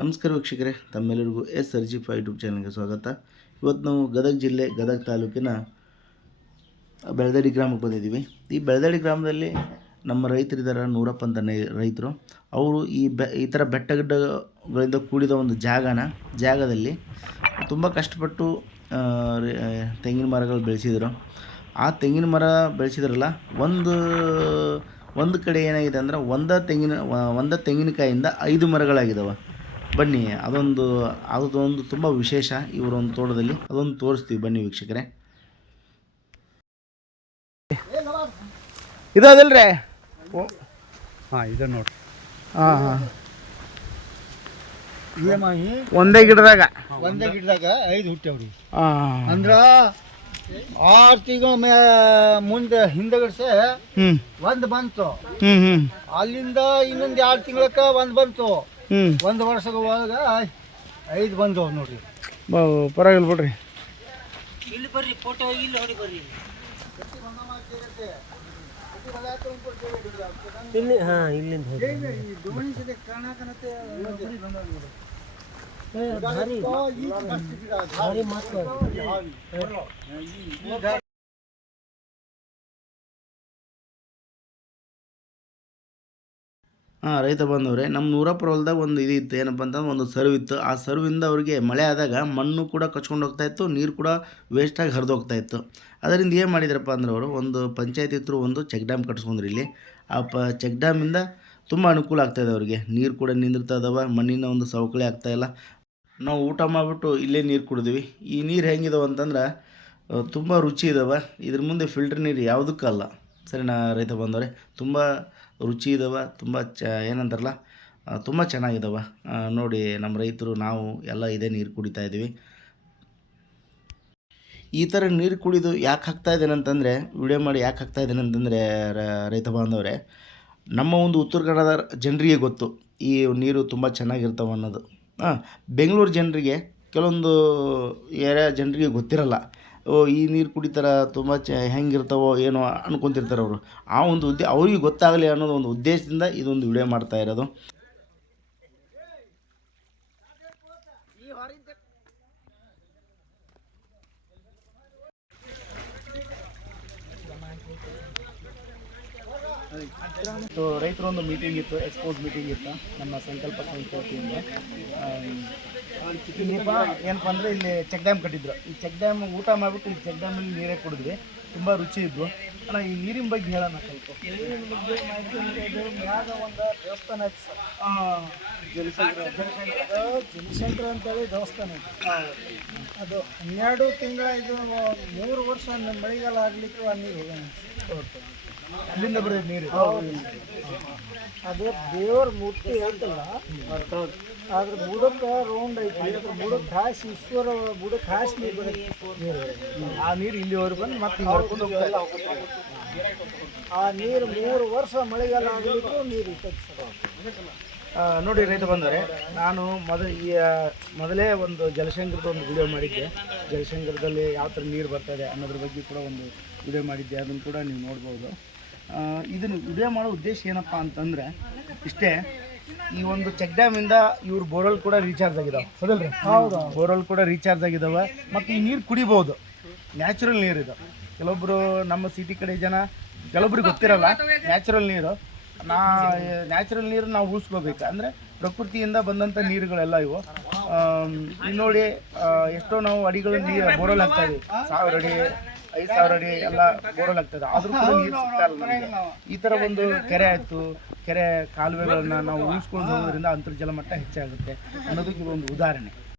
ನಮಸ್ಕಾರ ವೀಕ್ಷಕರೇ, ತಮ್ಮೆಲ್ಲರಿಗೂ ಎಸ್ ಅರ್ಜಿ ಫೈ ಯೂಟ್ಯೂಬ್ ಚಾನಲ್ಗೆ ಸ್ವಾಗತ. ಇವತ್ತು ನಾವು ಗದಗ ಜಿಲ್ಲೆ, ಗದಗ ತಾಲೂಕಿನ ಬೆಳದಡಿ ಗ್ರಾಮಕ್ಕೆ ಬಂದಿದ್ದೀವಿ. ಈ ಬೆಳದಡಿ ಗ್ರಾಮದಲ್ಲಿ ನಮ್ಮ ರೈತರಿದ್ದಾರೆ ನೂರಪ್ಪ ಅಂತ ರೈತರು. ಅವರು ಈ ಬೆ ಈ ಥರ ಬೆಟ್ಟಗಡ್ಡಗಳಿಂದ ಕೂಡಿದ ಒಂದು ಜಾಗನ, ಜಾಗದಲ್ಲಿ ತುಂಬ ಕಷ್ಟಪಟ್ಟು ತೆಂಗಿನ ಮರಗಳು ಬೆಳೆಸಿದರು. ಆ ತೆಂಗಿನ ಮರ ಬೆಳೆಸಿದ್ರಲ್ಲ, ಒಂದು ಒಂದು ಕಡೆ ಏನಾಗಿದೆ ಅಂದ್ರೆ ಒಂದ ತೆಂಗಿನ ಒಂದ ತೆಂಗಿನಕಾಯಿಂದ ಐದು ಮರಗಳಾಗಿದ್ದಾವೆ ಬನ್ನಿ ಅದೊಂದು ಅದೊಂದು ತುಂಬ ವಿಶೇಷ ಇವರೊಂದು ತೋಟದಲ್ಲಿ. ಅದೊಂದು ತೋರಿಸ್ತೀವಿ ಬನ್ನಿ ವೀಕ್ಷಕರೇ. ಇದಲ್ರಿ ಹಾಂ ಇದೆ ನೋಡ್ರಿ. ಹಾಂ ಹಾಂ. ಒಂದೇ ಗಿಡದಾಗ. ಒಂದೇ ಗಿಡದಾಗ ಐದು ಹುಟ್ಟವ್ರಿ ಅಂದ್ರ ಆರು ತಿಂಗಳ ಮೇ ಮುಂದೆ ಹಿಂದಗಡ್ಸೆ ಒಂದ್ ಒಂದು ಬಂತು. ಅಲ್ಲಿಂದ ಇನ್ನೊಂದು ಎರಡು ತಿಂಗಳಕ್ಕ ಒಂದು ಬಂತು. ಒಂದು ವರ್ಷದ ಒಳಗ ಐದು ಬಂದವು ನೋಡ್ರಿ. ಪರವಾಗಿಲ್ಲ ಬಿಡ್ರಿ. ಇಲ್ಲಿ ಬರ್ರಿ ಫೋಟೋ ಹಾ ಇಲ್ಲಿಂದ ಹೋಗಿ ಭಾರಿ. ಭಾರಿ ಮಹತ್ವ ಹಾಂ ರೈತ ಬಂದವ್ರೆ ನಮ್ಮ ನೂರಪ್ಪರ ಹೊಲ್ದಾಗ ಒಂದು ಇದು ಇತ್ತು ಏನಪ್ಪ ಅಂತಂದ್ರೆ ಒಂದು ಸರ್ವ್ ಇತ್ತು ಆ ಸರ್ವಿಂದ ಅವ್ರಿಗೆ ಮಳೆ ಆದಾಗ ಮಣ್ಣು ಕೂಡ ಕಚ್ಕೊಂಡು ಹೋಗ್ತಾ ಇತ್ತು, ನೀರು ಕೂಡ ವೇಸ್ಟಾಗಿ ಹರಿದು ಹೋಗ್ತಾ ಇತ್ತು. ಅದರಿಂದ ಏನು ಮಾಡಿದ್ರಪ್ಪ ಅಂದ್ರೆ ಅವರು, ಒಂದು ಪಂಚಾಯತಿ ಇತ್ತು ಒಂದು ಚೆಕ್ ಡ್ಯಾಮ್ ಕಟ್ಸ್ಕೊಂಡ್ರಿ ಇಲ್ಲಿ. ಆ ಪ ಚೆಕ್ ಡ್ಯಾಮಿಂದ ತುಂಬ ಅನುಕೂಲ ಆಗ್ತಾಯಿದೆ ಅವ್ರಿಗೆ. ನೀರು ಕೂಡ ನಿಂದಿರ್ತಾ ಇದಾವೆ, ಮಣ್ಣಿನ ಒಂದು ಸವಕಳಿ ಆಗ್ತಾಯಿಲ್ಲ ನಾವು ಊಟ ಮಾಡಿಬಿಟ್ಟು ಇಲ್ಲೇ ನೀರು ಕುಡಿದ್ವಿ. ಈ ನೀರು ಹೆಂಗಿದಾವೆ ಅಂತಂದ್ರೆ ತುಂಬ ರುಚಿ ಇದಾವೆ. ಇದ್ರ ಮುಂದೆ ಫಿಲ್ಟರ್ ನೀರು ಯಾವುದಕ್ಕಲ್ಲ ಸರಿನಾ ರೈತ ಬಂದವ್ರೆ? ತುಂಬ ರುಚಿ ಇದಾವೆ ತುಂಬ ಚ, ಏನಂತಾರಲ್ಲ ತುಂಬ ಚೆನ್ನಾಗಿದಾವೆ. ನೋಡಿ ನಮ್ಮ ರೈತರು, ನಾವು ಎಲ್ಲ ಇದೇ ನೀರು ಕುಡಿತಾ ಇದ್ದೀವಿ. ಈ ಥರ ನೀರು ಕುಡಿದು ಯಾಕೆ ಹಾಕ್ತಾ ಇದ್ದೇನೆ ಅಂತಂದರೆ, ವಿಡಿಯೋ ಮಾಡಿ ಯಾಕೆ ಹಾಕ್ತಾ ಇದ್ದೇನೆ ಅಂತಂದರೆ ರೈತ ಬಾಂಧವರೇ, ನಮ್ಮ ಒಂದು ಉತ್ತರ ಕನ್ನಡದ ಜನರಿಗೆ ಗೊತ್ತು. ಈ ನೀರು ತುಂಬ ಚೆನ್ನಾಗಿರ್ತಾವೆ ಅನ್ನೋದು. ಹಾಂ ಬೆಂಗಳೂರು ಜನರಿಗೆ, ಕೆಲವೊಂದು ಏರಿಯಾ ಜನರಿಗೆ ಗೊತ್ತಿರಲ್ಲ. ಓ, ಈ ನೀರು ಕುಡಿತಾರ, ತುಂಬ ಚ, ಹೆಂಗಿರ್ತಾವೋ ಏನೋ ಅನ್ಕೊಂತಿರ್ತಾರೆ ಅವರು. ಆ ಒಂದು ಉದ್ದೇ, ಅವ್ರಿಗೆ ಗೊತ್ತಾಗಲಿ ಅನ್ನೋದು ಒಂದು ಉದ್ದೇಶದಿಂದ ಇದೊಂದು ವಿಡಿಯೋ ಮಾಡ್ತಾ ಇರೋದು. ಸೊ ರೈತರೊಂದು ಮೀಟಿಂಗ್ ಇತ್ತು ಎಕ್ಸ್ಪೋಸ್ ಮೀಟಿಂಗ್ ಇತ್ತು, ನಮ್ಮ ಸಂಕಲ್ಪ ಸಂಸ್ಥೆ ಏನಪ್ಪ ಏನಪ್ಪ ಅಂದರೆ ಇಲ್ಲಿ ಚೆಕ್ ಡ್ಯಾಮ್ ಕಟ್ಟಿದ್ರು. ಈ ಚೆಕ್ ಡ್ಯಾಮ್ ಊಟ ಮಾಡಿಬಿಟ್ಟು ಈ ಚೆಕ್ ಡ್ಯಾಮಲ್ಲಿ ನೀರೇ ಕುಡಿದ್ವಿ. ತುಂಬ ರುಚಿ ಇದ್ವು. ಅಣ್ಣ, ಈ ನೀರಿನ ಬಗ್ಗೆ ಹೇಳೋಣ ಸ್ವಲ್ಪ. ನೀರಿನ ಬಗ್ಗೆ ಒಂದು ದೇವಸ್ಥಾನ ಐತಿ ಸರ್ ಅಂತೇಳಿ ದೇವಸ್ಥಾನ ಅದು ಹನ್ನೆರಡು ತಿಂಗಳ ಇದು ಮೂರು ವರ್ಷ ಮಳೆಗಾಲ ಆಗ್ಲಿಕ್ಕೂ ಆ ನೀರು ಹೋಗೋಣ ಅಲ್ಲಿಂದ ನೀರು. ಅದೇ ದೇವ್ರ ಮೂರ್ತಿ ಹೇಳ್ತಲ್ಲ. ಆದ್ರೆ ಬುಡಕ್ಕೆ ರೌಂಡ್ ಐತಿ. ಅದ್ರ ಬುಡಕ್ಕೆ ಹಾಸಿ ಈಶ್ವರ ಬುಡಕ್ಕೆ ಹಾಸಿ ನೀರು ಬರುತ್ತೆ. ಆ ನೀರು ಇಲ್ಲಿವರೆಗೆ ಬಂದು ಮತ್ತೆ ಹರ್ಕೊಂಡು ಹೋಗ್ತಾ. ಆ ನೀರು ಮೂರು ವರ್ಷ ಮಳೆಗಾಲ ಆಗಲಿಕ್ಕೂ ನೀರು ಇತ್ತು ಸರ್. ನೋಡಿ ರೈತ ಬಂದರೆ ನಾನು ಮೊದಲ ಈ ಮೊದಲೇ ಒಂದು ಜಲಶಂಕರದ ಒಂದು ವಿಡಿಯೋ ಮಾಡಿದ್ದೆ. ಜಲಶಂಕರದಲ್ಲಿ ಯಾವ ಥರ ನೀರು ಬರ್ತದೆ ಅನ್ನೋದ್ರ ಬಗ್ಗೆ ಕೂಡ ಒಂದು ವಿಡಿಯೋ ಮಾಡಿದ್ದೆ. ಅದನ್ನು ಕೂಡ ನೀವು ನೋಡ್ಬೋದು. ಇದನ್ನು ವಿಡಿಯೋ ಮಾಡೋ ಉದ್ದೇಶ ಏನಪ್ಪ ಅಂತಂದರೆ ಇಷ್ಟೇ ಈ ಒಂದು ಚೆಕ್ ಡ್ಯಾಮಿಂದ ಇವ್ರ ಬೋರ್ವೆಲ್ ಕೂಡ ರೀಚಾರ್ಜ್ ಆಗಿದಾವೆ. ಹೌದಲ್ರಿ? ಹೌದು. ಬೋರ್ವೆಲ್ ಕೂಡ ರೀಚಾರ್ಜ್ ಆಗಿದಾವೆ. ಮತ್ತು ಈ ನೀರು ಕುಡಿಬೋದು. ನ್ಯಾಚುರಲ್ ನೀರಿದು ಕೆಲವೊಬ್ಬರು ನಮ್ಮ ಸಿಟಿ ಕಡೆ ಜನ ಕೆಲವೊಬ್ರಿಗೆ ಗೊತ್ತಿರಲ್ಲ ನ್ಯಾಚುರಲ್ ನೀರು. ನಾ ನ್ಯಾಚುರಲ್ ನೀರು ನಾವು ಉಳಿಸ್ಕೋಬೇಕು. ಅಂದರೆ ಪ್ರಕೃತಿಯಿಂದ ಬಂದಂಥ ನೀರುಗಳೆಲ್ಲ ಇವು. ಇನ್ನೋಡಿ ಇಲ್ಲಿ ನೋಡಿ ಎಷ್ಟೋ ನಾವು ಅಡಿಗಳು ನೀರು ಬೋರ್ವೆಲ್ ಹಾಕ್ತಾ ಇದ್ದೀವಿ ಸಾವಿರ ಅಡಿ ಐದು ಸಾವಿರ ಅಡಿ ಎಲ್ಲ ಬೋರ್ವೆಲ್ ಆಗ್ತದೆ. ಆದ್ರೂ ಕೂಡ ನೀರು ಸಿಗ್ತಾ ಇಲ್ಲ ನಮಗೆ. ಈ ತರ ಒಂದು ಕೆರೆ ಆಯಿತು. ಕೆರೆ ಕಾಲುವೆಗಳನ್ನ ನಾವು ಉಳಿಸ್ಕೊಂಡು ಹೋಗೋದ್ರಿಂದ ಅಂತರ್ಜಲ ಮಟ್ಟ ಹೆಚ್ಚಾಗುತ್ತೆ ಅನ್ನೋದಕ್ಕೆ ಇದೊಂದು ಉದಾಹರಣೆ.